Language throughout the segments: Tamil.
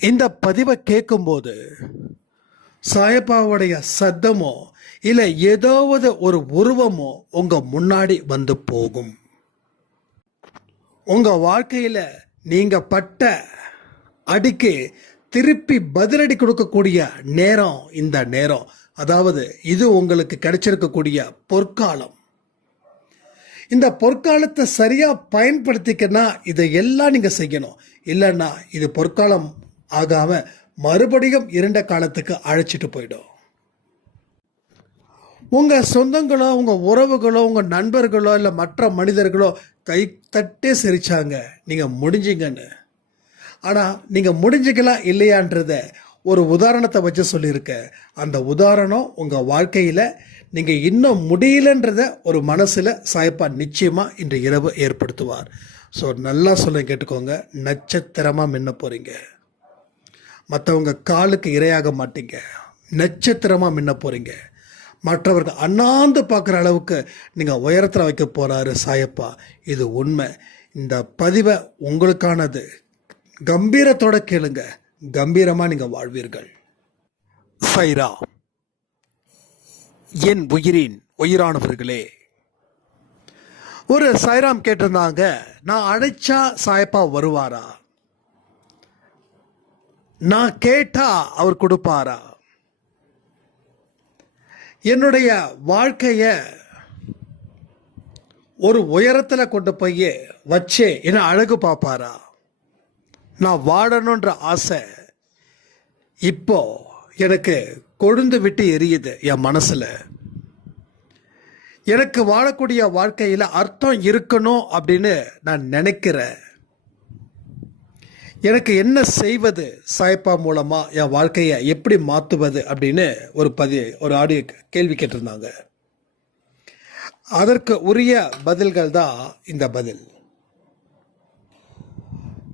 இந்த பதிவை கேட்கும்போது சாயப்பாவுடைய சத்தமோ இல்லை ஏதாவது ஒரு உருவமோ உங்கள் முன்னாடி வந்து போகும். உங்கள் வாழ்க்கையில் நீங்கள் பட்ட அடிக்கு திருப்பி பதிலடி கொடுக்கக்கூடிய நேரம் இந்த நேரம். அதாவது இது உங்களுக்கு கிடைச்சிருக்கக்கூடிய பொற்காலம். இந்த பொற்காலத்தை சரியாக பயன்படுத்திக்கன்னா இதை எல்லாம் நீங்கள் செய்யணும். இல்லைன்னா இது பொற்காலம் ஆகாம மறுபடியும் இருண்ட காலத்துக்கு அழைச்சிட்டு போயிடும். உங்கள் சொந்தங்களோ உங்கள் உறவுகளோ உங்கள் நண்பர்களோ இல்லை மற்ற மனிதர்களோ கை தட்டே சிரிச்சாங்க. நீங்கள் முடிஞ்சிங்கன்னு. ஆனால் நீங்கள் முடிஞ்சுக்கலாம் இல்லையான்றத ஒரு உதாரணத்தை வச்சு சொல்லியிருக்கேன் அந்த உதாரணம் உங்கள் வாழ்க்கையில் நீங்கள் இன்னும் முடியலன்றத ஒரு மனசில் சாய்ப்பா நிச்சயமாக இன்று இரவு ஏற்படுத்துவார். ஸோ நல்லா சொல்ல கேட்டுக்கோங்க. நட்சத்திரமாக மின்ன போகிறீங்க மற்றவங்க காலுக்கு இரையாக மாட்டீங்க. நட்சத்திரமாக மின்ன போகிறீங்க மற்றவர்கள் அண்ணாந்து பார்க்குற அளவுக்கு நீங்கள் உயரத்தில் வைக்க போகிறாரு சாயப்பா. இது உண்மை. இந்த பதிவை உங்களுக்கானது. கம்பீரத்தோட கேளுங்க. கம்பீரமாக நீங்கள் வாழ்வீர்கள். சைரா. என் உயிரின் உயிரானவர்களே. ஒரு சைராம் கேட்டிருந்தாங்க. நான் அழைச்சா சாயப்பா வருவாரா? நான் கேட்டா அவர் கொடுப்பாரா? என்னுடைய வாழ்க்கைய ஒரு உயரத்தில் கொண்டு போய் வச்சே என்ன அழகு பார்ப்பாரா நான் வாழணுன்ற ஆசை இப்போ எனக்கு கொழுந்து விட்டு எரியுது என் மனசில். எனக்கு வாழக்கூடிய வாழ்க்கையில் அர்த்தம் இருக்கணும் அப்படின்னு நான் நினைக்கிறேன். எனக்கு என்ன செய்வது சாய்ப்பா மூலமாக என் வாழ்க்கையை எப்படி மாற்றுவது அப்படின்னு ஒரு பதி ஒரு ஆடியோ கேள்வி கேட்டிருந்தாங்க. அதற்கு உரிய பதில்கள் தான் இந்த பதில்.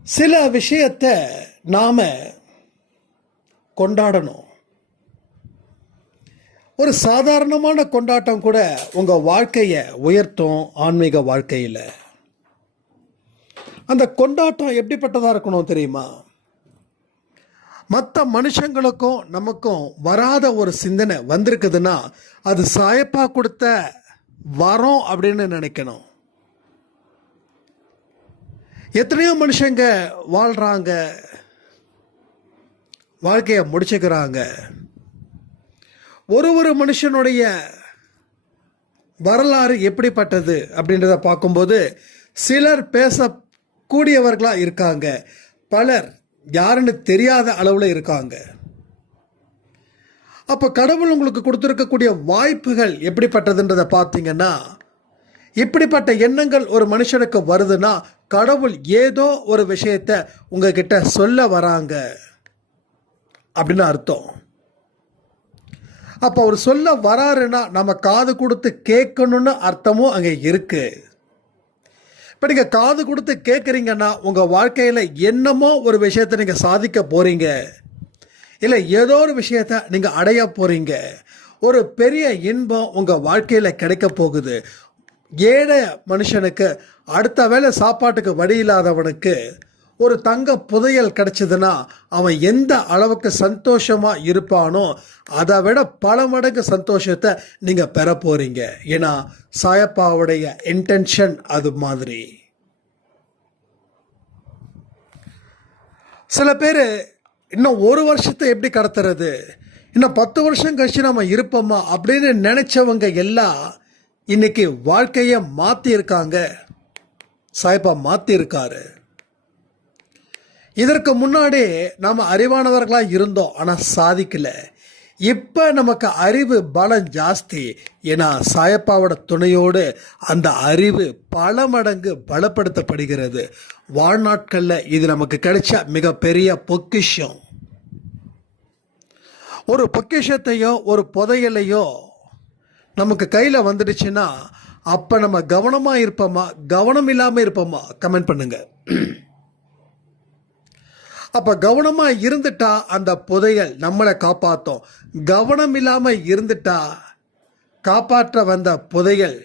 சில விஷயத்தை நாம் கொண்டாடணும். ஒரு சாதாரணமான கொண்டாட்டம் கூட உங்கள் வாழ்க்கையை உயர்த்தும் ஆன்மீக வாழ்க்கையில். அந்த கொண்டாட்டம் எப்படிப்பட்டதாக இருக்கணும் தெரியுமா? மற்ற மனுஷங்களுக்கும் நமக்கும் வராத ஒரு சிந்தனை வந்திருக்குதுன்னா அது சாயப்பா கொடுத்த வரோம் அப்படின்னு நினைக்கணும். எத்தனையோ மனுஷங்க வாழ்கிறாங்க வாழ்க்கையை முடிச்சுக்கிறாங்க. ஒரு ஒரு மனுஷனுடைய வரலாறு எப்படிப்பட்டது அப்படின்றத பார்க்கும்போது சிலர் பேச கூடியவர்களாக இருக்காங்க. பலர் யாருன்னு தெரியாத அளவில் இருக்காங்க. அப்போ கடவுள் உங்களுக்கு கொடுத்துருக்கக்கூடிய வாய்ப்புகள் எப்படிப்பட்டதுன்றதை பார்த்தீங்கன்னா இப்படிப்பட்ட எண்ணங்கள் ஒரு மனுஷனுக்கு வருதுன்னா கடவுள் ஏதோ ஒரு விஷயத்த உங்ககிட்ட சொல்ல வராங்க. அப்படின்னு அர்த்தம். அப்போ அவர் சொல்ல வராருன்னா நம்ம காது கொடுத்து கேட்கணும்னு அர்த்தமும் அங்கே இருக்குது இப்போ நீங்கள் காது கொடுத்து கேட்குறீங்கன்னா உங்கள் வாழ்க்கையில் என்னமோ ஒரு விஷயத்தை நீங்கள் சாதிக்க போகிறீங்க இல்லை ஏதோ ஒரு விஷயத்த நீங்கள் அடைய போகிறீங்க ஒரு பெரிய இன்பம் உங்கள் வாழ்க்கையில் கிடைக்க போகுது. ஏழை மனுஷனுக்கு அடுத்த வேளை சாப்பாட்டுக்கு வழி இல்லாதவனுக்கு ஒரு தங்க புதையல் கிடைச்சதுன்னா அவன் எந்த அளவுக்கு சந்தோஷமாக இருப்பானோ அதை விட பல மடங்கு சந்தோஷத்தை நீங்கள் பெற போகிறீங்க ஏன்னா சாயப்பாவுடைய இன்டென்ஷன் அது மாதிரி. சில பேர் இன்னும் ஒரு வருஷத்தை எப்படி கடத்துறது? இன்னும் பத்து வருஷம் கழிச்சு நம்ம இருப்போமா அப்படின்னு நினச்சவங்க எல்லாம் இன்னைக்கு வாழ்க்கையை மாற்றிருக்காங்க சாய்ப்பா இதற்கு முன்னாடி நாம் அறிவானவர்களாக இருந்தோம் ஆனால் சாதிக்கல. இப்போ நமக்கு அறிவு பலம் ஜாஸ்தி. ஏன்னா சாயப்பாவோட துணையோடு அந்த அறிவு பல மடங்கு பலப்படுத்தப்படுகிறது. வாழ்நாட்களில் இது நமக்கு கிடைச்ச மிகப்பெரிய பொக்கிஷம். ஒரு பொக்கிஷத்தையோ ஒரு புதையலையோ நமக்கு கையில் வந்துடுச்சுன்னா அப்போ நம்ம கவனமாக இருப்போமா? கவனம் இல்லாமல் இருப்போமா? கமெண்ட் பண்ணுங்கள் அப்போ கவனமாக இருந்துட்டா அந்த புதையல் நம்மளை காப்பாற்றும் கவனம் இல்லாமல் இருந்துட்டா காப்பாற்ற வந்த புதையல்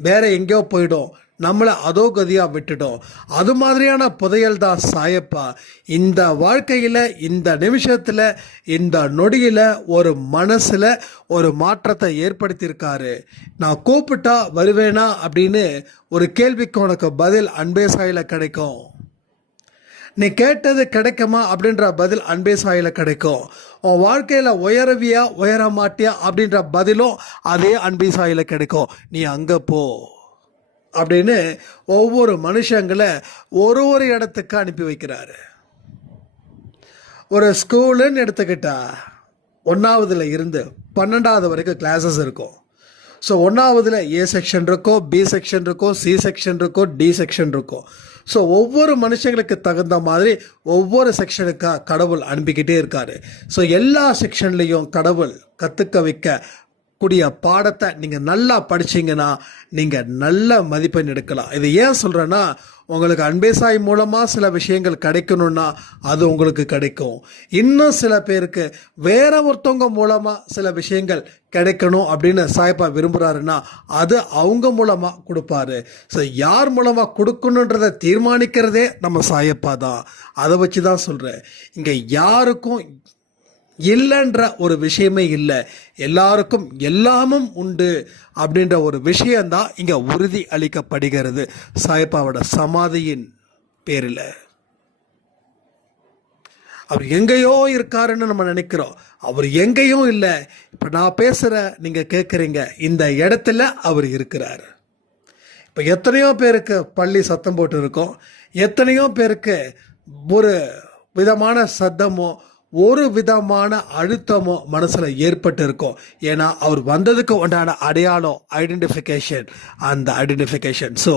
வேற எங்கேயோ போயிடும். நம்மளை அதோ கதியாக விட்டுடும். அது மாதிரியான புதையல் தான் சாயப்பா. இந்த வாழ்க்கையில் இந்த நிமிஷத்தில் இந்த நொடியில் ஒரு மனசில் ஒரு மாற்றத்தை ஏற்படுத்தியிருக்காரு. நான் கூப்பிட்டா வருவேனா அப்படின்னு ஒரு கேள்விக்கு உனக்கு பதில் அன்பே சாயில் கிடைக்கும். நீ கேட்டது கிடைக்குமா அப்படின்ற பதில் அன்பே சாயில் கிடைக்கும். உன் வாழ்க்கையில் உயரவியா உயர மாட்டியா அப்படின்ற பதிலும் அதே அன்பே சாயில் கிடைக்கும். நீ அங்கே போ. அப்படின்னு ஒவ்வொரு மனுஷங்களை ஒரு ஒரு இடத்துக்கு அனுப்பி வைக்கிறாரு. ஒரு ஸ்கூலுன்னு எடுத்துக்கிட்டா ஒன்றாவதுல இருந்து பன்னெண்டாவது வரைக்கும் கிளாஸஸ் இருக்கும். ஸோ ஒன்றாவதுல ஏ செக்ஷன் இருக்கும் பி செக்ஷன் இருக்கும் சி செக்ஷன் இருக்கும் டி செக்ஷன் இருக்கும். ஸோ ஒவ்வொரு மனுஷங்களுக்கு தகுந்த மாதிரி ஒவ்வொரு செக்ஷனுக்காக கடவுள் அனுப்பிக்கிட்டே இருக்காரு. ஸோ எல்லா செக்ஷன்லேயும் கடவுள் கற்றுக்க வைக்க கூடிய பாடத்தை நீங்கள் நல்லா படிச்சீங்கன்னா நீங்கள் நல்ல மதிப்பெண் எடுக்கலாம். இது ஏன் சொல்கிறேன்னா உங்களுக்கு அன்பேசாய் மூலமாக சில விஷயங்கள் கிடைக்கணும்னா அது உங்களுக்கு கிடைக்கும். இன்னும் சில பேருக்கு வேற ஒருத்தவங்க மூலமாக சில விஷயங்கள் கிடைக்கணும் அப்படின்னு சாய்ப்பா விரும்புகிறாருன்னா அது அவங்க மூலமாக கொடுப்பாரு. ஸோ யார் மூலமாக கொடுக்கணுன்றதை தீர்மானிக்கிறதே நம்ம சாயப்பா தான். அதை வச்சு தான் சொல்கிறேன் இங்கே யாருக்கும் இல்லைன்ற ஒரு விஷயமே இல்லை. எல்லாருக்கும் எல்லாமும் உண்டு அப்படின்ற ஒரு விஷயந்தான் இங்கே உறுதி அளிக்கப்படுகிறது. சாயப்பாவோட சமாதியின் பேரில். அவர் எங்கேயோ இருக்காருன்னு நம்ம நினைக்கிறோம். அவர் எங்கேயும் இல்லை. இப்போ நான் பேசுகிற நீங்கள் கேட்குறீங்க இந்த இடத்துல அவர் இருக்கிறார். இப்போ எத்தனையோ பேருக்கு பள்ளி சத்தம் போட்டு இருக்கோம் எத்தனையோ பேருக்கு ஒரு விதமான சத்தமோ ஒரு விதமான அழுத்தமோ மனசில் ஏற்பட்டு இருக்கும் ஏன்னா அவர் வந்ததுக்கு உண்டான அடையாளம் ஐடென்டிஃபிகேஷன் அந்த ஐடென்டிஃபிகேஷன் ஸோ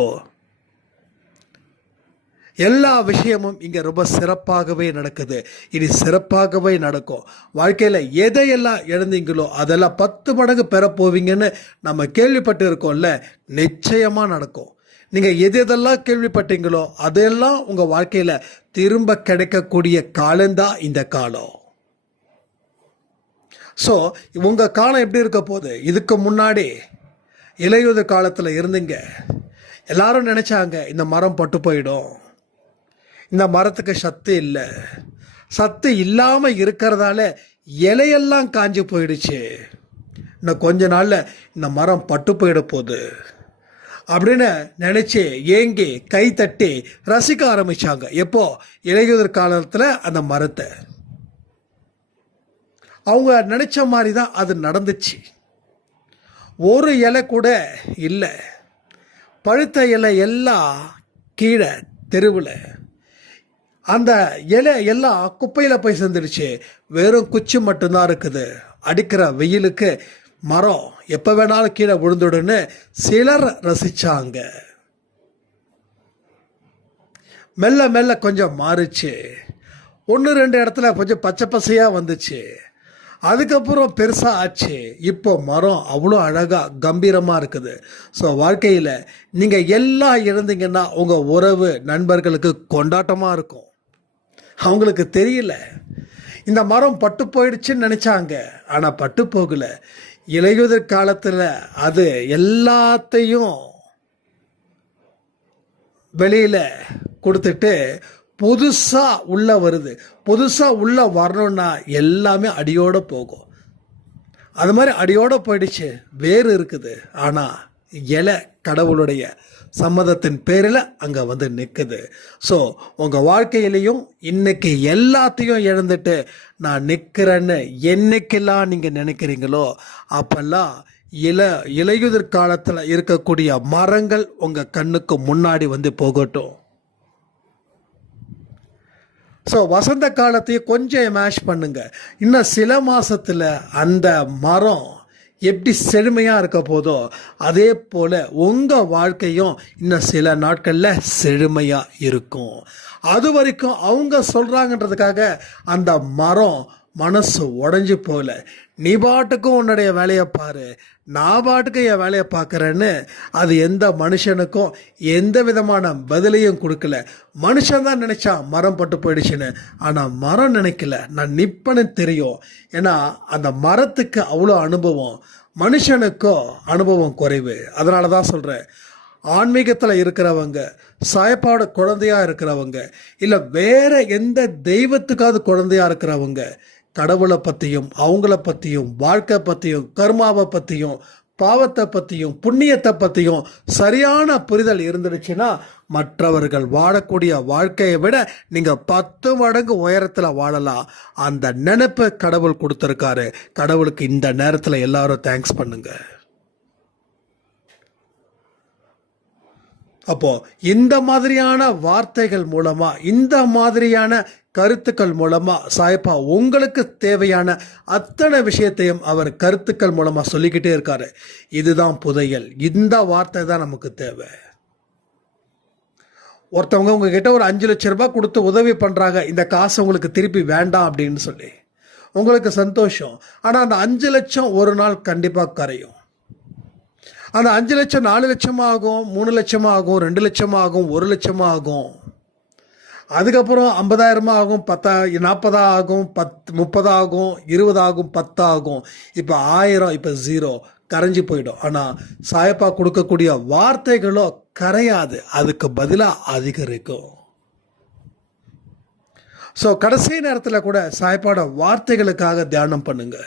எல்லா விஷயமும் இங்கே ரொம்ப சிறப்பாகவே நடக்குது. இனி சிறப்பாகவே நடக்கும். வாழ்க்கையில் எதையெல்லாம் இழந்தீங்களோ அதெல்லாம் பத்து மடங்கு பெறப்போவீங்கன்னு நம்ம கேள்விப்பட்டு இருக்கோம்ல நிச்சயமாக நடக்கும். நீங்கள் எது எதெல்லாம் கேள்விப்பட்டீங்களோ அதெல்லாம் உங்கள் வாழ்க்கையில் திரும்ப கிடைக்கக்கூடிய காலம்தான் இந்த காலம். ஸோ உங்கள் காலம் எப்படி இருக்க போகுது? இதுக்கு முன்னாடி இலையுது காலத்தில் இருந்தீங்க. எல்லாரும் நினச்சாங்க இந்த மரம் பட்டு போயிடும். இந்த மரத்துக்கு சத்து இல்லை. சத்து இல்லாமல் இருக்கிறதால இலையெல்லாம் காஞ்சி போயிடுச்சு. இன்னும் கொஞ்ச நாளில் இந்த மரம் பட்டு போயிட போகுது. அப்படின்னு நினச்சி ஏங்கி கை தட்டி ரசிக்க ஆரம்பித்தாங்க எப்போ? இலையுதிர் காலத்தில் அந்த மரத்தை. அவங்க நினச்ச மாதிரி தான் அது நடந்துச்சு. ஒரு இலை கூட இல்லை. பழுத்த இலை எல்லாம் கீழே தெருவில். அந்த இலை எல்லாம் குப்பையில் போய் சேர்ந்துடுச்சு. வெறும் குச்சி மட்டும்தான் இருக்குது. அடிக்கிற வெயிலுக்கு மரம் எப்போ வேணாலும் கீழே விழுந்துடுன்னு சிலர் ரசித்தாங்க மெல்ல மெல்ல கொஞ்சம் மாறுச்சு. ஒன்று ரெண்டு இடத்துல கொஞ்சம் பச்சை பசையாக வந்துச்சு. அதுக்கப்புறம் பெருசாக ஆச்சு. இப்போ மரம் அவ்வளோ அழகாக கம்பீரமாக இருக்குது. ஸோ வாழ்க்கையில் நீங்கள் எல்லாம் இழந்தீங்கன்னா உங்கள் உறவு நண்பர்களுக்கு கொண்டாட்டமாக இருக்கும். அவங்களுக்கு தெரியல. இந்த மரம் பட்டு போயிடுச்சுன்னு நினச்சாங்க. ஆனால் பட்டு போகலை. இலையுதிர் காலத்தில் அது எல்லாத்தையும் வெளியில் கொடுத்துட்டு புதுசாக உள்ளே வருது. புதுசாக உள்ளே வரணுன்னா எல்லாமே அடியோடு போகும். அது மாதிரி அடியோடு போயிடுச்சு. வேறு இருக்குது. ஆனால் இலை கடவுளுடைய சம்மதத்தின் பேரில் அங்கே வந்து நிற்குது ஸோ உங்கள் வாழ்க்கையிலையும் இன்னைக்கு எல்லாத்தையும் இழந்துட்டு நான் நிற்கிறேன்னு என்னைக்கெல்லாம் நீங்கள் நினைக்கிறீங்களோ அப்பெல்லாம் இள இலையுதிர் காலத்தில் இருக்கக்கூடிய மரங்கள் உங்கள் கண்ணுக்கு முன்னாடி வந்து போகட்டும். ஸோ வசந்த காலத்தையும் கொஞ்சம் மேஷ் பண்ணுங்கள் இன்னும் சில மாதத்தில் அந்த மரம் எப்படி செழுமையாக இருக்க போதோ அதே போல் உங்கள் வாழ்க்கையும் இன்னும் சில நாட்களில் செழுமையாக இருக்கும். அது வரைக்கும் அவங்க சொல்கிறாங்கன்றதுக்காக அந்த மரம் மனசு உடஞ்சி போகல. நீ பாட்டுக்கும் உன்னுடைய வேலையை பாரு. நான் பாட்டுக்கு என் வேலையை பார்க்குறேன்னு அது எந்த மனுஷனுக்கும் எந்த விதமான பதிலையும் கொடுக்கல. மனுஷன் தான் நினச்சான் மரம் பட்டு போயிடுச்சுன்னு. ஆனால் மரம் நினைக்கல. நான் நிற்பேன்னு தெரியும். ஏன்னா அந்த மரத்துக்கு அவ்வளோ அனுபவம். மனுஷனுக்கோ அனுபவம் குறைவு. அதனால தான் சொல்கிறேன் ஆன்மீகத்தில் இருக்கிறவங்க சாயப்பாவோட குழந்தையாக இருக்கிறவங்க இல்லை வேறு எந்த தெய்வத்துக்காவது குழந்தையாக இருக்கிறவங்க கடவுளை பற்றியும் அவங்கள பற்றியும் வாழ்க்கை பற்றியும் கர்மாவை பற்றியும் பாவத்தை பற்றியும் புண்ணியத்தை பற்றியும் சரியான புரிதல் இருந்துடுச்சுன்னா மற்றவர்கள் வாழக்கூடிய வாழ்க்கையை விட நீங்கள் பத்து மடங்கு உயரத்தில் வாழலாம். அந்த நினைப்பை கடவுள் கொடுத்துருக்காரு. கடவுளுக்கு இந்த நேரத்தில் எல்லாரும் தேங்க்ஸ் பண்ணுங்க. அப்போது இந்த மாதிரியான வார்த்தைகள் மூலமாக இந்த மாதிரியான கருத்துக்கள் மூலமாக சாயப்பா உங்களுக்கு தேவையான அத்தனை விஷயத்தையும் அவர் கருத்துக்கள் மூலமாக சொல்லிக்கிட்டே இருக்காரு. இதுதான் புதையல். இந்த வார்த்தை தான் நமக்கு தேவை. ஒருத்தவங்க உங்ககிட்ட ஒரு அஞ்சு லட்ச ரூபாய் கொடுத்து உதவி பண்ணுறாங்க இந்த காசு உங்களுக்கு திருப்பி வேண்டாம் அப்படின்னு சொல்லி. உங்களுக்கு சந்தோஷம். ஆனால் அந்த அஞ்சு லட்சம் ஒரு நாள் கண்டிப்பாக கரையும். அந்த அஞ்சு லட்சம் நாலு லட்சமாகும் மூணு லட்சமாக ஆகும் ரெண்டு லட்சமாகும் ஒரு லட்சமாக ஆகும். அதுக்கப்புறம் ஐம்பதாயிரமா ஆகும் பத்தா நாற்பதா ஆகும் பத் முப்பதாகும் இருபதாகும் பத்தாகும். இப்போ ஆயிரம் இப்போ ஜீரோ கரைஞ்சி போயிடும். ஆனால் சாயப்பா கொடுக்கக்கூடிய வார்த்தைகளோ கரையாது. அதுக்கு பதிலாக அதிகரிக்கும். ஸோ கடைசி நேரத்தில் கூட சாய்ப்பாட வார்த்தைகளுக்காக தியானம் பண்ணுங்க.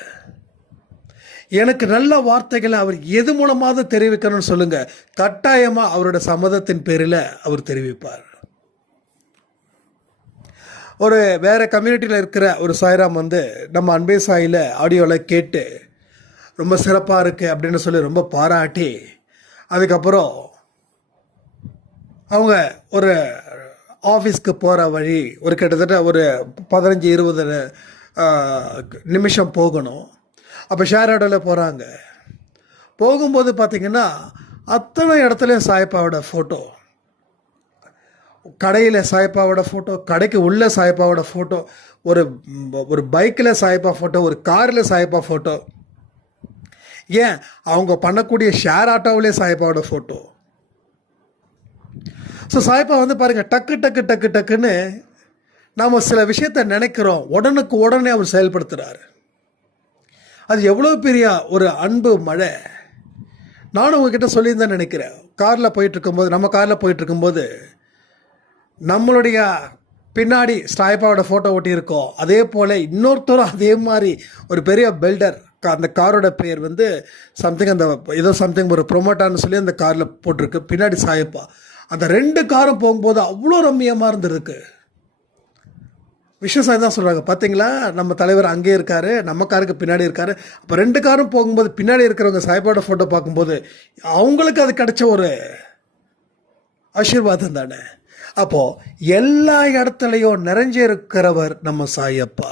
எனக்கு நல்ல வார்த்தைகளை அவர் எது மூலமாவது தெரிவிக்கணும்னு சொல்லுங்க. கட்டாயமாக அவரோட சம்மதத்தின் பேரில் அவர் தெரிவிப்பார். ஒரு வேறு கம்யூனிட்டியில் இருக்கிற ஒரு சாய்ராம் வந்து நம்ம அன்பே சாயில் ஆடியோவில் கேட்டு ரொம்ப சிறப்பாக இருக்குது அப்படின்னு சொல்லி ரொம்ப பாராட்டி அதுக்கப்புறம் அவங்க ஒரு ஆஃபீஸ்க்கு போகிற வழி ஒரு கிட்டத்தட்ட ஒரு பதினஞ்சு இருபது நிமிஷம் போகணும். அப்போ ஷேர் ஆட்டோவில் போகிறாங்க போகும்போது பார்த்திங்கன்னா அத்தனை இடத்துலையும் சாய்ப்பாவோட ஃபோட்டோ கடையில் சாய்ப்பாவோட ஃபோட்டோ கடைக்கு உள்ள சாயப்பாவோட ஃபோட்டோ ஒரு ஒரு பைக்கில் சாயப்பா ஃபோட்டோ ஒரு காரில் சாயப்பா ஃபோட்டோ ஏன்? அவங்க பண்ணக்கூடிய ஷேர் ஆட்டோவிலே சாய்ப்பாவோட ஃபோட்டோ ஸோ சாய்ப்பா வந்து பாருங்கள் டக்கு டக்கு டக்கு டக்குன்னு நாம் சில விஷயத்தை நினைக்கிறோம். உடனுக்கு உடனே அவர் செயல்படுத்துகிறாரு அது எவ்வளோ பெரிய ஒரு அன்பு மழை. நானும் உங்ககிட்ட சொல்லியிருந்தேன் நினைக்கிறேன். காரில் போயிட்டு இருக்கும்போது நம்ம காரில் போயிட்டு இருக்கும்போது நம்மளுடைய பின்னாடி ஸ்டாய்பாவோட ஃபோட்டோ ஒட்டியிருக்கோம். அதே போல் இன்னொருத்தரும் அதே மாதிரி ஒரு பெரிய பில்டர் அந்த காரோட பேர் வந்து சம்திங் அந்த ஏதோ சம்திங் ஒரு ப்ரொமோட்டான்னு சொல்லி அந்த காரில் போட்டிருக்கு. பின்னாடி சாயப்பா. அந்த ரெண்டு காரும் போகும்போது அவ்வளோ ரம்மியமாக இருந்திருக்கு. விஷ்ணு தான் சொல்கிறாங்க பார்த்தீங்களா நம்ம தலைவர் அங்கே இருக்காரு நம்ம காருக்கு பின்னாடி இருக்காரு. அப்போ ரெண்டு காரும் போகும்போது பின்னாடி இருக்கிறவங்க சாய்பாவோட ஃபோட்டோ பார்க்கும்போது அவங்களுக்கு அது கிடைச்ச ஒரு ஆசீர்வாதம் தானே? அப்போ எல்லா இடத்துலையும் நிறைஞ்சு இருக்கிறவர் நம்ம சாயப்பா.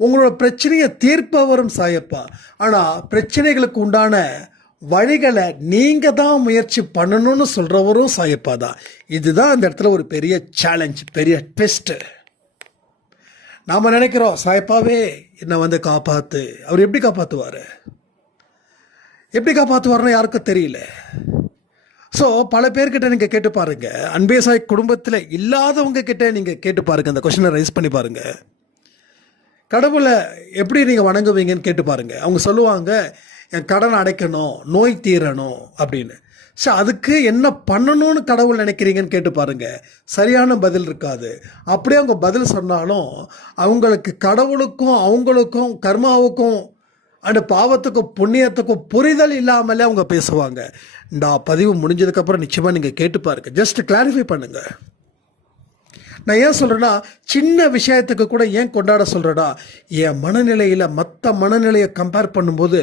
உங்களோட பிரச்சனையை தீர்ப்பவரும் சாயப்பா. ஆனால் பிரச்சனைகளுக்கு உண்டான வழிகளை நீங்கள் தான் முயற்சி பண்ணணும்னு சொல்றவரும் சாயப்பா தான். இதுதான் அந்த இடத்துல ஒரு பெரிய சேலஞ்ச் பெரிய ட்விஸ்ட்டு நாம நினைக்கிறோம் சாயப்பாவே என்னை வந்து காப்பாத்து. அவர் எப்படி காப்பாத்துவாரு? எப்படி காப்பாற்றுவார்னு யாருக்கும் தெரியல. ஸோ பல பேர்கிட்ட நீங்கள் கேட்டு பாருங்க. அன்பே சாய் குடும்பத்தில் இல்லாதவங்க கிட்ட நீங்கள் கேட்டு பாருங்க. அந்த கொஷனை ரைஸ் பண்ணி பாருங்க. கடவுளை எப்படி நீங்கள் வணங்குவீங்கன்னு கேட்டு பாருங்க. அவங்க சொல்லுவாங்க என் கடன் அடைக்கணும் நோய் தீரணும் அப்படின்னு. ஸோ அதுக்கு என்ன பண்ணணும்னு கடவுள் நினைக்கிறீங்கன்னு கேட்டு பாருங்க. சரியான பதில் இருக்காது. அப்படியே அவங்க பதில் சொன்னாலும் அவங்களுக்கு கடவுளுக்கும் அவங்களுக்கும் கர்மாவுக்கும் அந்த பாவத்துக்கும் புண்ணியத்துக்கும் புரிதல் இல்லாமலே அவங்க பேசுவாங்க. இந்த பதிவு முடிஞ்சதுக்கப்புறம் நிச்சயமாக நீங்கள் கேட்டு பாருங்க. ஜஸ்ட் கிளாரிஃபை பண்ணுங்கள் நான் ஏன் சொல்கிறேன்னா சின்ன விஷயத்துக்கு கூட ஏன் கொண்டாட சொல்கிறேன்னா என் மனநிலையில் மற்ற மனநிலையை கம்பேர் பண்ணும்போது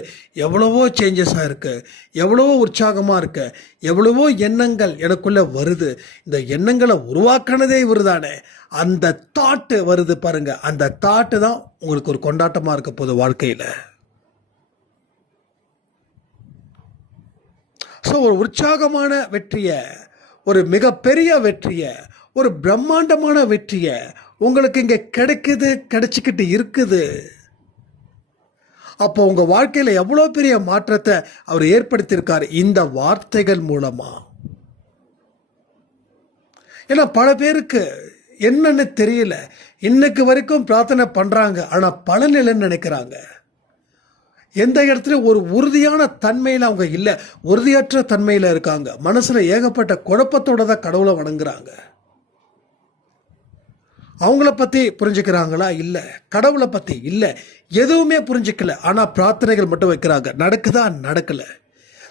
எவ்வளவோ சேஞ்சஸாக இருக்குது எவ்வளவோ உற்சாகமாக இருக்கு. எவ்வளவோ எண்ணங்கள் எனக்குள்ளே வருது. இந்த எண்ணங்களை உருவாக்கினதே இவர் தானே அந்த தாட்டு வருது பாருங்கள் அந்த தாட்டு தான் உங்களுக்கு ஒரு கொண்டாட்டமாக இருக்க போகுது வாழ்க்கையில். ஸோ ஒரு உற்சாகமான வெற்றியை ஒரு மிகப்பெரிய வெற்றியை ஒரு பிரம்மாண்டமான வெற்றியை உங்களுக்கு இங்கே கிடைக்குது கிடைச்சிக்கிட்டு இருக்குது. அப்போ உங்கள் வாழ்க்கையில் எவ்வளோ பெரிய மாற்றத்தை அவர் ஏற்படுத்தியிருக்கார்? இந்த வார்த்தைகள் மூலமாக ஏன்னா பல பேருக்கு என்னன்னு தெரியல. இன்னைக்கு வரைக்கும் பிரார்த்தனை பண்ணுறாங்க ஆனால் பலன் இல்லைன்னு நினைக்கிறாங்க. எந்த இடத்துலையும் ஒரு உறுதியான தன்மையில் அவங்க இல்லை உறுதியற்ற தன்மையில் இருக்காங்க. மனசில் ஏகப்பட்ட குழப்பத்தோட தான் கடவுளை வணங்குறாங்க. அவங்கள பற்றி புரிஞ்சுக்கிறாங்களா? இல்லை. கடவுளை பற்றி இல்லை. எதுவுமே புரிஞ்சுக்கல. ஆனால் பிரார்த்தனைகள் மட்டும் வைக்கிறாங்க. நடக்குதா? நடக்கலை.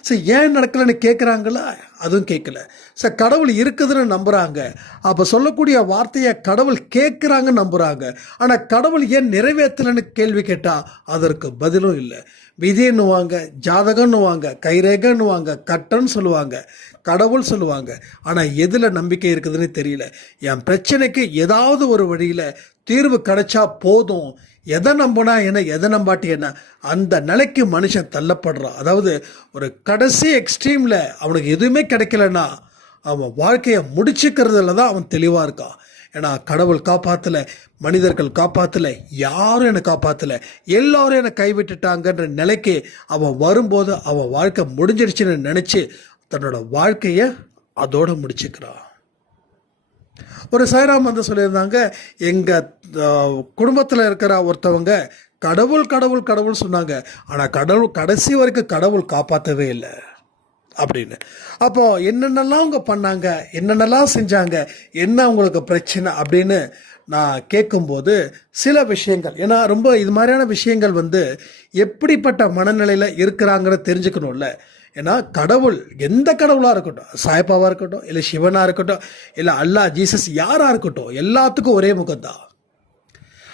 சரி ஏன் நடக்கலைன்னு கேட்குறாங்களா அதுவும் கேட்கல சார் கடவுள் இருக்குதுன்னு நம்புகிறாங்க அப்போ சொல்லக்கூடிய வார்த்தையை கடவுள் கேட்குறாங்கன்னு நம்புகிறாங்க ஆனால் கடவுள் ஏன் நிறைவேற்றலைன்னு கேள்வி கேட்டால் அதற்கு பதிலும் இல்லை. விதின்னுவாங்க ஜாதகம்னுவாங்க கைரேகன்னுவாங்க கட்டன்னு சொல்லுவாங்க கடவுள் சொல்லுவாங்க. ஆனால் எதில் நம்பிக்கை இருக்குதுன்னு தெரியல. என் பிரச்சனைக்கு ஏதாவது ஒரு வழியில் தீர்வு கிடைச்சா போதும். எதை நம்பினா என்ன எதை நம்பாட்டி என்ன அந்த நிலைக்கு மனுஷன் தள்ளப்படுறான். அதாவது ஒரு கடைசி எக்ஸ்ட்ரீமில் அவனுக்கு எதுவுமே கிடைக்கலன்னா அவன் வாழ்க்கையை முடிச்சுக்கிறதுல தான் அவன் தெளிவாக இருக்கான். ஏன்னா கடவுள் காப்பாற்றல மனிதர்கள் காப்பாற்றல யாரும் என்னை காப்பாற்றல எல்லாரும் என்னை கைவிட்டுட்டாங்கன்ற நிலைக்கு அவன் வரும்போது அவன் வாழ்க்கை முடிஞ்சிருச்சுன்னு நினச்சி தன்னோட வாழ்க்கையை அதோடு முடிச்சுக்கிறான். ஒரு சாய்ராம் வந்து சொல்லியிருந்தாங்க எங்கள் குடும்பத்தில் இருக்கிற ஒருத்தவங்க கடவுள் கடவுள் கடவுள் சொன்னாங்க. ஆனால் கடவுள் கடைசி வரைக்கும் கடவுள் காப்பாற்றவே இல்லை. அப்படின்னு. அப்போ என்னென்னலாம் அவங்க பண்ணாங்க என்னென்னலாம் செஞ்சாங்க என்ன அவங்களுக்கு பிரச்சனை அப்படின்னு நான் கேட்கும்போது சில விஷயங்கள். ஏன்னா ரொம்ப இது மாதிரியான விஷயங்கள் வந்து எப்படிப்பட்ட மனநிலையில் இருக்கிறாங்கன்னு தெரிஞ்சுக்கணும்ல. ஏன்னா கடவுள் எந்த கடவுளாக இருக்கட்டும் சாய்பாவாக இருக்கட்டும் இல்லை சிவனாக இருக்கட்டும் இல்லை அல்லாஹ் ஜீசஸ் யாராக இருக்கட்டும் எல்லாத்துக்கும் ஒரே முகம்தான்.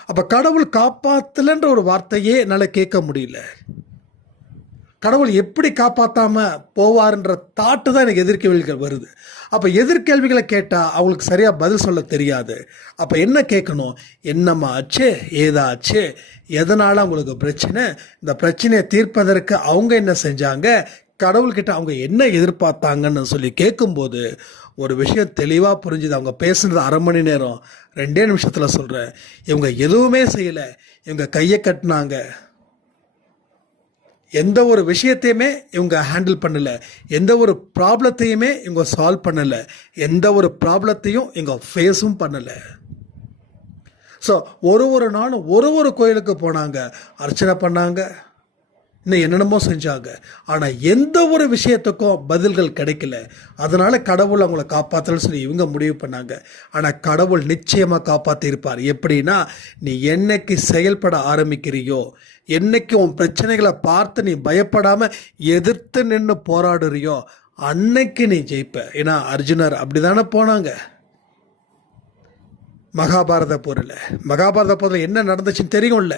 அப்போ கடவுள் காப்பாற்றலன்ற ஒரு வார்த்தையே என்னால் கேட்க முடியல. கடவுள் எப்படி காப்பாற்றாம போவார்ன்ற தாட்டு தான் எனக்கு எதிர்கேள்விகள் வருது. அப்போ எதிர்கேள்விகளை கேட்டால் அவங்களுக்கு சரியாக பதில் சொல்ல தெரியாது. அப்போ என்ன கேட்கணும்? என்னம்மா ஆச்சு? ஏதாச்சு எதனால் அவங்களுக்கு பிரச்சனை? இந்த பிரச்சனையை தீர்ப்பதற்கு அவங்க என்ன செஞ்சாங்க? கடவுள்கிட்ட அவங்க என்ன எதிர்பார்த்தாங்கன்னு சொல்லி கேட்கும்போது ஒரு விஷயம் தெளிவாக புரிஞ்சுது. அவங்க பேசுனது அரை மணி நேரம். ரெண்டே நிமிஷத்தில் சொல்கிறேன் இவங்க எதுவுமே செய்யலை. இவங்க கையை கட்டினாங்க. எந்த ஒரு விஷயத்தையுமே இவங்க ஹேண்டில் பண்ணலை. எந்த ஒரு ப்ராப்ளத்தையுமே இவங்க சால்வ் பண்ணலை. எந்த ஒரு ப்ராப்ளத்தையும் இவங்க ஃபேஸும் பண்ணலை. ஸோ ஒரு ஒரு நாளும் ஒரு ஒரு கோயிலுக்கு போனாங்க. அர்ச்சனை பண்ணாங்க. இன்னும் என்னென்னமோ செஞ்சாங்க. ஆனால் எந்த ஒரு விஷயத்துக்கும் பதில்கள் கிடைக்கல. அதனால் கடவுள் அவங்கள காப்பாற்றலன்னு சொல்லி இவங்க முடிவு பண்ணாங்க. ஆனால் கடவுள் நிச்சயமாக காப்பாற்றிருப்பார் எப்படின்னா நீ என்னைக்கு செயல்பட ஆரம்பிக்கிறியோ என்னைக்கு உன் பிரச்சனைகளை பார்த்து நீ பயப்படாமல் எதிர்த்து நின்று போராடுறியோ அன்னைக்கு நீ ஜெயிப்ப. ஏன்னா அர்ஜுனர் அப்படி தானே போனாங்க. மகாபாரத போரில். மகாபாரத போரில் என்ன நடந்துச்சுன்னு தெரியும்ல?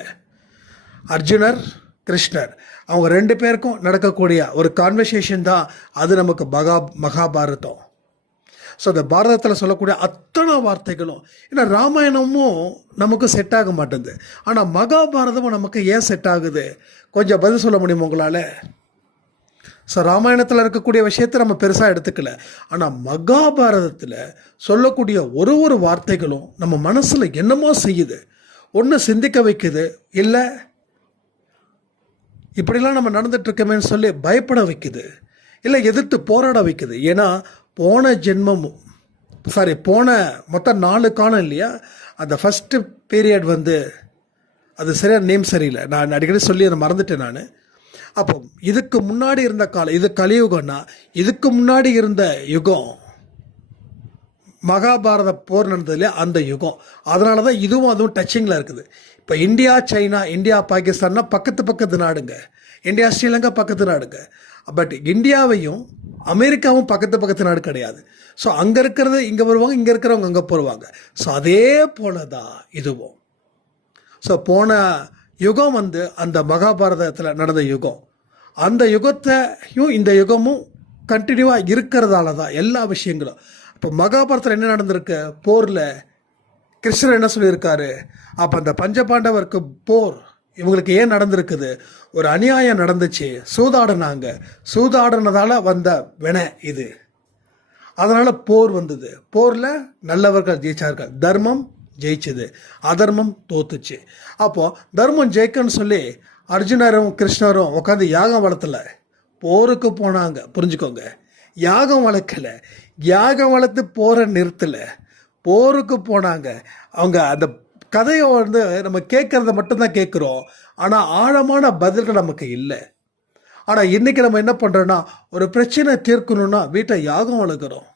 அர்ஜுனர் கிருஷ்ணர். அவங்க ரெண்டு பேருக்கும் நடக்கக்கூடிய ஒரு கான்வர்சேஷன் தான் அது நமக்கு மகா மகாபாரதம். ஸோ அந்த பாரதத்தில் சொல்லக்கூடிய அத்தனை வார்த்தைகளும் ஏன்னா ராமாயணமும் நமக்கு செட் ஆக மாட்டேங்குது. ஆனால் மகாபாரதமும் நமக்கு ஏன் செட் ஆகுது? கொஞ்சம் பதில் சொல்ல முடியுமா உங்களால்? ஸோ ராமாயணத்தில் இருக்கக்கூடிய விஷயத்தை நம்ம பெருசாக எடுத்துக்கல. ஆனால் மகாபாரதத்தில் சொல்லக்கூடிய ஒரு ஒரு வார்த்தைகளும் நம்ம மனசில் என்னமோ செய்யுது. ஒன்று சிந்திக்க வைக்குது இல்லை இப்படிலாம் நம்ம நடந்துட்டுருக்கோமேனு சொல்லி பயப்பட வைக்குது. இல்லை எதிர்த்து போராட வைக்குது. ஏன்னா போன ஜென்மம் சாரி போன மொத்தம் நாலு காலம் இல்லையா? அந்த ஃபஸ்ட்டு பீரியட் வந்து அது சரியாக நேம் சரியில்லை. நான் அடிக்கடி சொல்லி அதை மறந்துட்டேன் நான். அப்போ இதுக்கு முன்னாடி இருந்த காலம் இது கலியுகம்னா இதுக்கு முன்னாடி இருந்த யுகம் மகாபாரத போர் நடந்ததுல அந்த யுகம். அதனால தான் இதுவும் அதுவும் டச்சிங்கில் இருக்குது. இப்போ இந்தியா சைனா இந்தியா பாகிஸ்தான்னா பக்கத்து பக்கத்து நாடுங்க. இந்தியா ஸ்ரீலங்கா பக்கத்து நாடுங்க. பட் இந்தியாவையும் அமெரிக்காவும் பக்கத்து பக்கத்து நாடு கிடையாது. ஸோ அங்கே இருக்கிறது இங்கே வருவாங்க இங்கே இருக்கிறவங்க அங்கே போடுவாங்க ஸோ அதே போல தான் இதுவும். ஸோ போன யுகம் வந்து அந்த மகாபாரதத்தில் நடந்த யுகம். அந்த யுகத்தையும் இந்த யுகமும் கண்டினியூவாக இருக்கிறதால தான் எல்லா விஷயங்களும். இப்போ மகாபாரதத்தில் என்ன நடந்திருக்கு? போரில் கிருஷ்ணர் என்ன சொல்லியிருக்காரு? அப்போ அந்த பஞ்சபாண்டவருக்கு போர் இவங்களுக்கு ஏன் நடந்திருக்குது? ஒரு அநியாயம் நடந்துச்சு சூதாடினாங்க. சூதாடினதால் வந்த வினை இது. அதனால் போர் வந்தது. போரில் நல்லவர்கள் ஜெயிச்சார்கள். தர்மம் ஜெயிச்சது. அதர்மம் தோத்துச்சு. அப்போது தர்மம் ஜெயிக்கன்னு சொல்லி அர்ஜுனரும் கிருஷ்ணரும் உட்காந்து யாகம் வளர்த்தல. போருக்கு போனாங்க. புரிஞ்சுக்கோங்க. யாகம் வளர்க்கலை. யாகம் வளர்த்து போகிற நிறுத்தலை போருக்கு போனாங்க. அவங்க அந்த கதையை வந்து நம்ம கேட்குறத மட்டும்தான் கேட்குறோம். ஆனால் ஆழமான பதில்கள் நமக்கு இல்லை. ஆனால் இன்றைக்கி நம்ம என்ன பண்ணுறோன்னா ஒரு பிரச்சனை தீர்க்கணும்னா வீட்டை யாகம் வளர்க்குறோம்.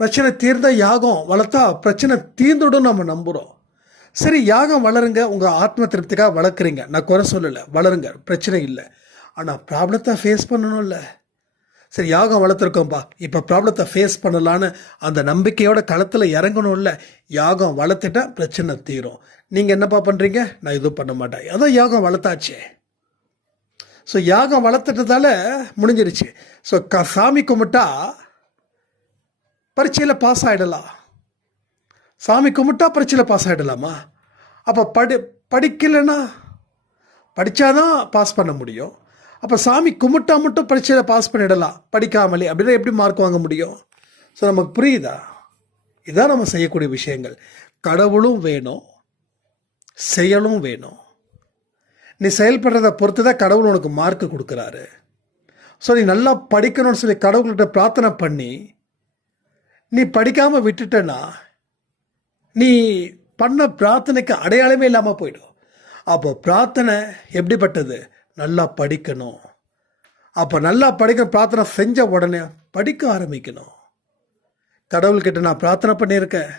பிரச்சனை தீர்ந்த யாகம் வளர்த்தா பிரச்சனை தீர்ந்துடும் நம்ம நம்புகிறோம் சரி யாகம் வளருங்க உங்கள் ஆத்ம திருப்திக்காக வளர்க்குறீங்க. நான் குறை சொல்லலை வளருங்க பிரச்சனை இல்லை. ஆனால் ப்ராப்ளத்தை ஃபேஸ் பண்ணணும்ல. சரி யாகம் வளர்த்துருக்கோம்ப்பா இப்போ ப்ராப்ளத்தை ஃபேஸ் பண்ணலான்னு அந்த நம்பிக்கையோட களத்தில் இறங்கணும்ல. யாகம் வளர்த்துட்டா பிரச்சனை தீரும். நீங்கள் என்னப்பா பண்ணுறீங்க நான் எதுவும் பண்ண மாட்டேன். அதான் யாகம் வளர்த்தாச்சே. ஸோ யாகம் வளர்த்துட்டதால முடிஞ்சிருச்சு. ஸோ க சாமி கும்பிட்டா பரீட்சையில் பாஸ் ஆகிடலாம் சாமி கும்பிட்டா பரீட்சையில் பாஸ் ஆகிடலாமா அப்போ படி படிக்கலைன்னா படித்தாதான் பாஸ் பண்ண முடியும். அப்போ சாமி கும்பிட்டா மட்டும் பரீட்சையில் பாஸ் பண்ணிடலாம். படிக்காமலே. அப்படின்னா எப்படி மார்க் வாங்க முடியும்? ஸோ நமக்கு புரியுதா? இதான் நம்ம செய்யக்கூடிய விஷயங்கள். கடவுளும் வேணும். செயலும் வேணும். நீ செயல்படுறத பொறுத்து தான் கடவுள் உனக்கு மார்க் கொடுக்குறாரு. ஸோ நீ நல்லா படிக்கணும்னு சொல்லி கடவுள்கிட்ட பிரார்த்தனை பண்ணி நீ படிக்காமல் விட்டுட்டேன்னா நீ பண்ண பிரார்த்தனைக்கு அடையாளமே இல்லாமல் போயிடும். அப்போ பிரார்த்தனை எப்படிப்பட்டது? நல்லா படிக்கணும். அப்போ நல்லா படிக்க பிரார்த்தனை செஞ்ச உடனே படிக்க ஆரம்பிக்கணும். கடவுள்கிட்ட நான் பிரார்த்தனை பண்ணியிருக்கேன்.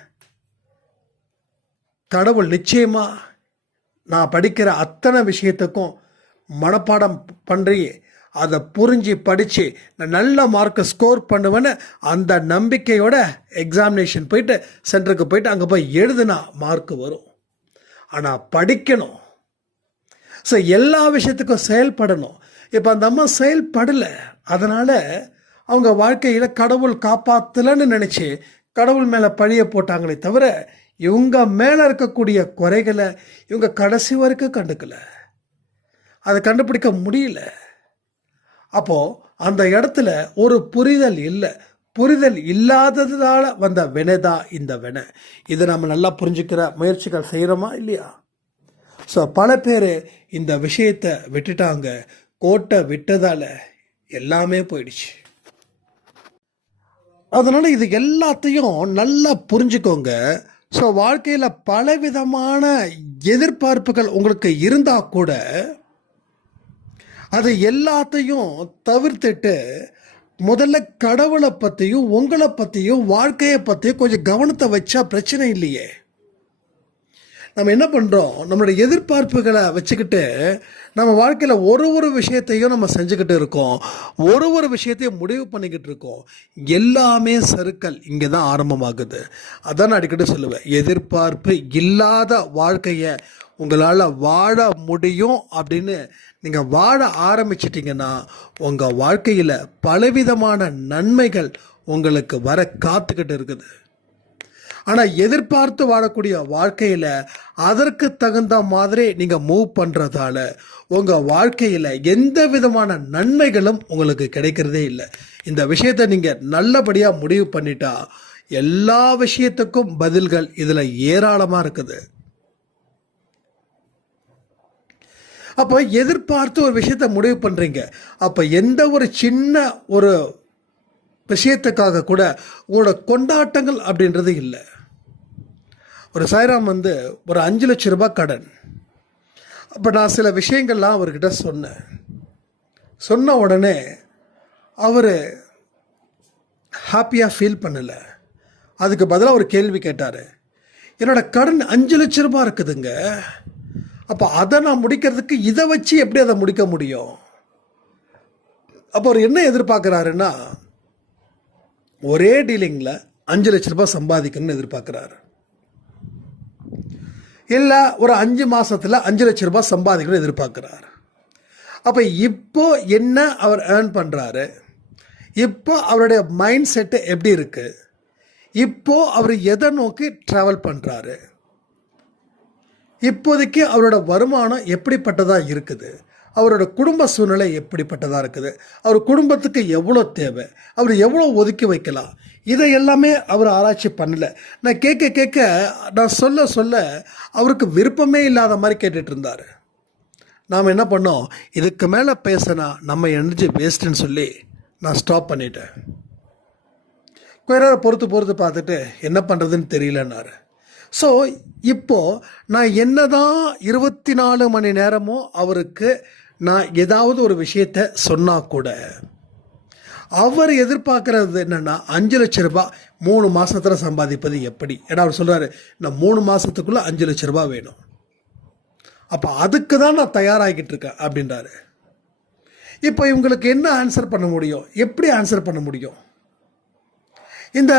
கடவுள் நிச்சயமாக நான் படிக்கிற அத்தனை விஷயத்துக்கும் மனப்பாடம் பண்ணி அதை புரிஞ்சு படித்து நான் நல்ல மார்க்கை ஸ்கோர் பண்ணுவேன்னு அந்த நம்பிக்கையோட எக்ஸாமினேஷன் போயிட்டு சென்டருக்கு போயிட்டு அங்கே போய் எழுதுனா மார்க் வரும். ஆனால் படிக்கணும். ஸோ எல்லா விஷயத்துக்கும் செயல்படணும். இப்போ அந்த அம்மா செயல்படலை. அதனால் அவங்க வாழ்க்கையில் கடவுள் காப்பாற்றலைன்னு நினச்சி கடவுள் மேலே பழிய போட்டாங்களே தவிர இவங்க மேலே இருக்கக்கூடிய குறைகளை இவங்க கடைசி வரைக்கும் கண்டுக்கல. அதை கண்டுபிடிக்க முடியல. அப்போது அந்த இடத்துல ஒரு புரிதல் இல்லை. புரிதல் இல்லாததால் வந்த வினை தான் இந்த வினை. இதை நம்ம நல்லா புரிஞ்சுக்கிற முயற்சிகள் செய்கிறோமா இல்லையா? ஸோ பல பேர் இந்த விஷயத்தை விட்டுட்டாங்க. கோட்டை விட்டதால் எல்லாமே போயிடுச்சு. அதனால் இது எல்லாத்தையும் நல்லா புரிஞ்சுக்கோங்க. ஸோ வாழ்க்கையில் பலவிதமான எதிர்பார்ப்புகள் உங்களுக்கு இருந்தால் கூட அது எல்லாத்தையும் தவிர்த்துட்டு முதல்ல கடவுளை பற்றியும் உங்களை பற்றியும் வாழ்க்கையை பற்றியும் கொஞ்சம் கவனத்தை வச்சா பிரச்சனை இல்லையே. நம்ம என்ன பண்ணுறோம் நம்மளுடைய எதிர்பார்ப்புகளை வச்சுக்கிட்டு நம்ம வாழ்க்கையில் ஒரு ஒரு விஷயத்தையும் நம்ம செஞ்சுக்கிட்டு இருக்கோம். ஒரு ஒரு விஷயத்தையும் முடிவு பண்ணிக்கிட்டு இருக்கோம். எல்லாமே சருக்கள் இங்கே தான் ஆரம்பமாகுது. அதான் நான் அடிக்கடி சொல்லுவேன். எதிர்பார்ப்பு இல்லாத வாழ்க்கையை உங்களால் வாழ முடியும் அப்படின்னு நீங்கள் வாழ ஆரம்பிச்சிட்டிங்கன்னா உங்கள் வாழ்க்கையில் பலவிதமான நன்மைகள் உங்களுக்கு வர காத்துக்கிட்டு இருக்குது. ஆனால் எதிர்பார்த்து வாழக்கூடிய வாழ்க்கையில் அதற்கு தகுந்த மாதிரி நீங்கள் மூவ் பண்ணுறதால உங்கள் வாழ்க்கையில் எந்த விதமான நன்மைகளும் உங்களுக்கு கிடைக்கிறதே இல்லை. இந்த விஷயத்தை நீங்கள் நல்லபடியாக முடிவு பண்ணிட்டா எல்லா விஷயத்துக்கும் பதில்கள் இதில் ஏராளமாக இருக்குது. அப்போ எதிர்பார்த்து ஒரு விஷயத்தை முடிவு பண்ணுறீங்க அப்போ எந்த ஒரு சின்ன ஒரு விஷயத்துக்காக கூட உங்களோட கொண்டாட்டங்கள் அப்படின்றது இல்லை. ஒரு சாய்ராம் வந்து ஒரு அஞ்சு லட்ச ரூபாய் கடன். அப்போ நான் சில விஷயங்கள்லாம் அவர்கிட்ட சொன்னேன். சொன்ன உடனே அவர் ஹாப்பியாக ஃபீல் பண்ணலை. அதுக்கு பதிலாக ஒரு கேள்வி கேட்டார். என்னோடய கடன் அஞ்சு லட்ச ரூபாய் இருக்குதுங்க. அப்போ அதை நான் முடிக்கிறதுக்கு இதை வச்சு எப்படி அதை முடிக்க முடியும்? அப்போ அவர் என்ன எதிர்பார்க்குறாருன்னா ஒரே டீலிங்கில் அஞ்சு லட்ச ரூபாய் சம்பாதிக்கணும்னு எதிர்பார்க்குறாரு. இல்லை ஒரு அஞ்சு மாதத்தில் அஞ்சு லட்ச ரூபாய் சம்பாதிக்கணும்னு எதிர்பார்க்குறாரு. அப்போ இப்போ என்ன அவர் ஏர்ன் பண்ணுறாரு இப்போ அவருடைய மைண்ட் செட்டு எப்படி இருக்குது இப்போ அவர் எதை நோக்கி ட்ராவல் பண்ணுறாரு இப்போதைக்கு அவரோட வருமானம் எப்படிப்பட்டதாக இருக்குது? அவரோட குடும்ப சூழ்நிலை எப்படிப்பட்டதாக இருக்குது? அவர் குடும்பத்துக்கு எவ்வளோ தேவை? அவர் எவ்வளோ ஒதுக்கி வைக்கலாம்? இதை எல்லாமே அவர் ஆராய்ச்சி பண்ணல. நான் கேட்க கேட்க நான் சொல்ல சொல்ல அவருக்கு விருப்பமே இல்லாத மாதிரி கேட்டுட்டு இருந்தார். நாம் என்ன பண்ணோம்? இதுக்கு மேலே பேசினா நம்ம எனர்ஜி வேஸ்ட்டுன்னு சொல்லி நான் ஸ்டாப் பண்ணிட்டேன். கொஞ்ச நேரம் பொறுத்து பொறுத்து பார்த்துட்டு என்ன பண்ணுறதுன்னு தெரியலன்னாரு. ஸோ இப்போது நான் என்ன தான் இருபத்தி நாலு மணி நேரமும் அவருக்கு நான் ஏதாவது ஒரு விஷயத்த சொன்னால் கூட அவர் எதிர்பார்க்கறது என்னென்னா அஞ்சு லட்ச ரூபாய் மூணு மாதத்தில் சம்பாதிப்பது எப்படி? ஏன்னா அவர் சொல்கிறாரு நான் மூணு மாதத்துக்குள்ளே அஞ்சு லட்ச ரூபாய் வேணும். அப்போ அதுக்கு தான் நான் தயாராகிட்டு இருக்கேன் அப்படின்றாரு. இப்போ இவங்களுக்கு என்ன ஆன்சர் பண்ண முடியும்? எப்படி ஆன்சர் பண்ண முடியும்? இந்த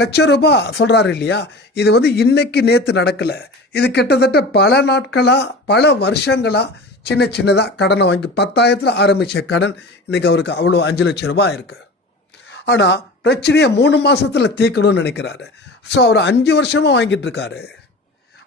லட்ச ரூபாய் சொல்கிறாரு இல்லையா? இது வந்து இன்னைக்கு நேற்று நடக்கலை. இது கிட்டத்தட்ட பல நாட்களாக பல வருஷங்களாக சின்ன சின்னதாக கடனை வாங்கி பத்தாயிரத்தில் ஆரம்பித்த கடன் இன்றைக்கி அவருக்கு அவ்வளோ அஞ்சு லட்ச ரூபாய் இருக்குது ஆனால் பிரச்சனையை மூணு மாதத்தில் தீர்க்கணும்னு நினைக்கிறாரு. ஸோ அவர் அஞ்சு வருஷமாக வாங்கிட்டு இருக்காரு.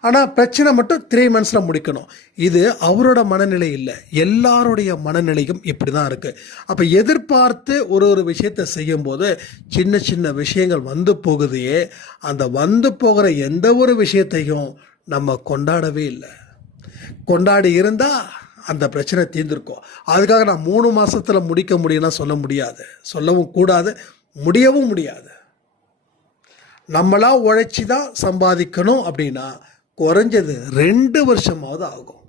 ஆனால் பிரச்சனை மட்டும் த்ரீ மந்த்ஸில் முடிக்கணும். இது அவரோட மனநிலை இல்லை. எல்லாருடைய மனநிலையும் இப்படி தான் இருக்குது அப்போ எதிர்பார்த்து ஒரு ஒரு விஷயத்தை செய்யும்போது சின்ன சின்ன விஷயங்கள் வந்து போகுதையே அந்த வந்து போகிற எந்த ஒரு விஷயத்தையும் நம்ம கொண்டாடவே இல்லை. கொண்டாடி இருந்தால் அந்த பிரச்சனை தீர்ந்திருக்கும். அதுக்காக நான் மூணு மாதத்தில் முடிக்க முடியும்னா சொல்ல முடியாது. சொல்லவும் கூடாது முடியவும் முடியாது. நம்மளாக உழைச்சி தான் சம்பாதிக்கணும் அப்படின்னா குறைஞ்சது ரெண்டு வருஷமாவது ஆகும்.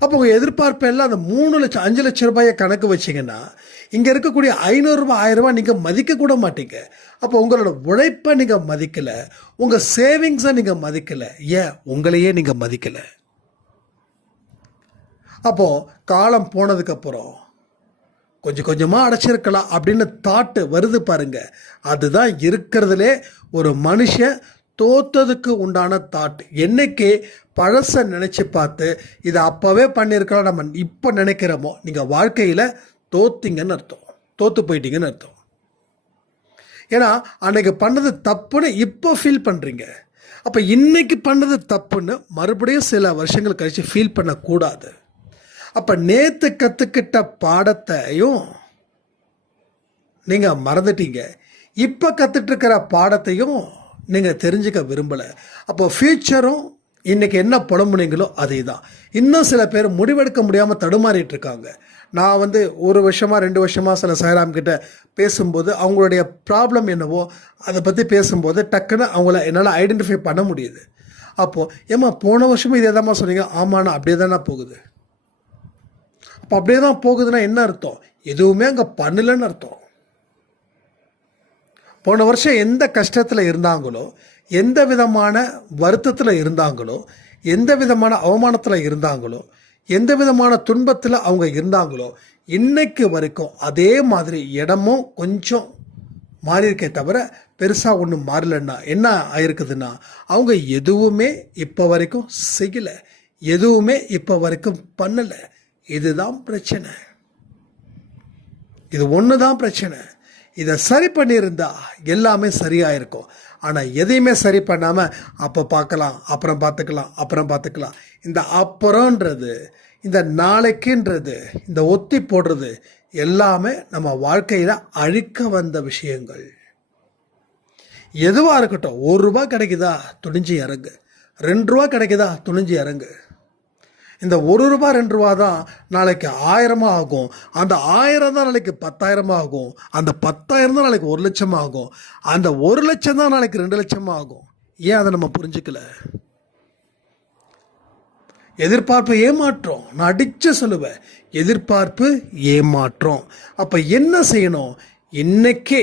அப்போ உங்கள் எதிர்பார்ப்பெல்லாம் அந்த மூணு லட்சம் அஞ்சு லட்ச ரூபாயை கணக்கு வச்சிங்கன்னா இங்கே இருக்கக்கூடிய ஐநூறுரூபா ஆயிரம் ரூபாய் நீங்கள் மதிக்க கூட மாட்டீங்க. அப்போ உங்களோட உழைப்பை நீங்கள் மதிக்கலை உங்கள் சேவிங்ஸை நீங்கள் மதிக்கலை. ஏன்? உங்களையே நீங்கள் மதிக்கலை. அப்போது காலம் போனதுக்கப்புறம் கொஞ்சம் கொஞ்சமாக அடைச்சிருக்கலாம் அப்படின்னு தாட்டு வருது பாருங்க. அதுதான் இருக்கிறதுலே ஒரு மனுஷன் தோத்ததுக்கு உண்டான தாட் என்னைக்கு பழசை நினச்சி பார்த்து இதை அப்போவே பண்ணியிருக்கலாம் நம்ம இப்போ நினைக்கிறோமோ நீங்கள் வாழ்க்கையில் தோத்திங்கன்னு அர்த்தம். தோற்று போயிட்டீங்கன்னு அர்த்தம். ஏன்னா அன்னைக்கு பண்ணது தப்புன்னு இப்போ ஃபீல் பண்ணுறீங்க அப்போ இன்னைக்கு பண்ணது தப்புன்னு மறுபடியும் சில வருஷங்கள் கழித்து ஃபீல் பண்ணக்கூடாது. அப்போ நேற்று கற்றுக்கிட்ட பாடத்தையும் நீங்கள் மறந்துட்டீங்க. இப்போ கற்றுட்டு இருக்கிற பாடத்தையும் நீங்கள் தெரிஞ்சுக்க விரும்பலை. அப்போ ஃப்யூச்சரும் இன்னைக்கு என்ன புலம்புனீங்களோ அதே தான் இன்னும் சில பேர் முடிவெடுக்க முடியாமல் தடுமாறிட்டு இருக்காங்க. நான் வந்து ஒரு வருஷமாக ரெண்டு வருஷமாக சில சாய்ராம் கிட்ட பேசும்போது அவங்களுடைய ப்ராப்ளம் என்னவோ அதை பற்றி பேசும்போது டக்குன்னு அவங்கள என்னால் ஐடென்டிஃபை பண்ண முடியுது. அப்போது ஏம்மா போன வருஷமும் இதே தான்மா சொன்னீங்க. ஆமாண்ணா அப்படியே தானே போகுது. அப்போ அப்படியே தான் போகுதுன்னா என்ன அர்த்தம்? எதுவுமே அங்கே பண்ணலன்னு அர்த்தம். போன வருஷம் எந்த கஷ்டத்தில் இருந்தாங்களோ எந்த விதமான வருத்தத்தில் இருந்தாங்களோ எந்த விதமான அவமானத்தில் இருந்தாங்களோ எந்த விதமான துன்பத்தில் அவங்க இருந்தாங்களோ இன்னைக்கு வரைக்கும் அதே மாதிரி இடமும் கொஞ்சம் மாறியிருக்கே தவிர பெருசாக ஒன்றும் மாறலன்னா என்ன ஆயிருக்குதுன்னா அவங்க எதுவுமே இப்போ வரைக்கும் செய்யலை. எதுவுமே இப்போ வரைக்கும் பண்ணலை. இதுதான் பிரச்சனை. இது ஒன்று தான் பிரச்சனை. இதை சரி பண்ணியிருந்தா எல்லாமே சரியாக இருக்கும் ஆனால் எதையுமே சரி பண்ணாமல் அப்போ பார்க்கலாம் அப்புறம் பார்த்துக்கலாம் அப்புறம் பார்த்துக்கலாம். இந்த அப்புறம்ன்றது இந்த நாளைக்குன்றது இந்த ஒத்தி போடுறது எல்லாமே நம்ம வாழ்க்கையில் அழிக்க வந்த விஷயங்கள். எதுவாக இருக்கட்டும் ஒரு ரூபா கிடைக்குதா துணிஞ்சு இறங்கு. ரெண்டு ரூபா கிடைக்குதா துணிஞ்சு இறங்கு. இந்த ஒரு ரூபா ரெண்டு ரூபா தான் நாளைக்கு ஆயிரமாக ஆகும். அந்த ஆயிரம் தான் நாளைக்கு பத்தாயிரமாக ஆகும். அந்த பத்தாயிரம் தான் நாளைக்கு ஒரு லட்சம் ஆகும். அந்த ஒரு லட்சம் தான் நாளைக்கு ரெண்டு லட்சமாக ஆகும். ஏன் அதை நம்ம புரிஞ்சுக்கல? எதிர்பார்ப்பு ஏமாற்றம். நான் அடிச்சு சொல்லுவேன். எதிர்பார்ப்பு ஏமாற்றம். அப்போ என்ன செய்யணும்? இன்னைக்கே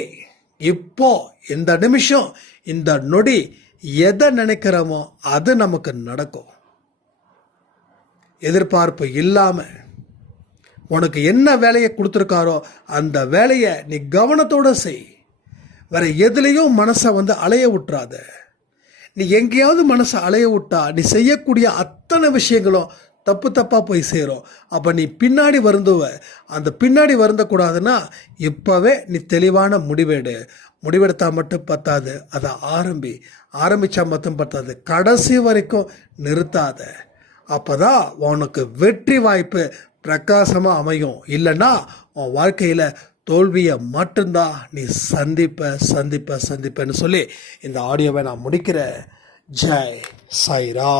இப்போ இந்த நிமிஷம் இந்த நொடி எதை நினைக்கிறோமோ அது நமக்கு நடக்கும். எதிர்பார்ப்பு இல்லாமல் உனக்கு என்ன வேலையை கொடுத்துருக்காரோ அந்த வேலையை நீ கவனத்தோடு செய். வேற எதுலேயும் மனசை வந்து அலைய விட்டுறாத. நீ எங்கேயாவது மனசை அலைய விட்டா நீ செய்யக்கூடிய அத்தனை விஷயங்களும் தப்பு தப்பாக போய் சேரும். அப்போ நீ பின்னாடி வருந்துவ. அந்த பின்னாடி வருந்தக்கூடாதுன்னா இப்போவே நீ தெளிவான முடிவெடு. முடிவெடுத்தால் மட்டும் பத்தாது அதை ஆரம்பி. ஆரம்பித்தா மட்டும் பத்தாது. கடைசி வரைக்கும் நிறுத்தாத. அப்பதான் உனக்கு வெற்றி வாய்ப்பு பிரகாசமாக அமையும். இல்லைன்னா உன் வாழ்க்கையில் தோல்வியை மட்டும்தான் நீ சந்திப்ப சந்திப்ப சந்திப்பேன்னு சொல்லி இந்த ஆடியோவை நான் முடிக்கிறேன். ஜெய் சாய்ரா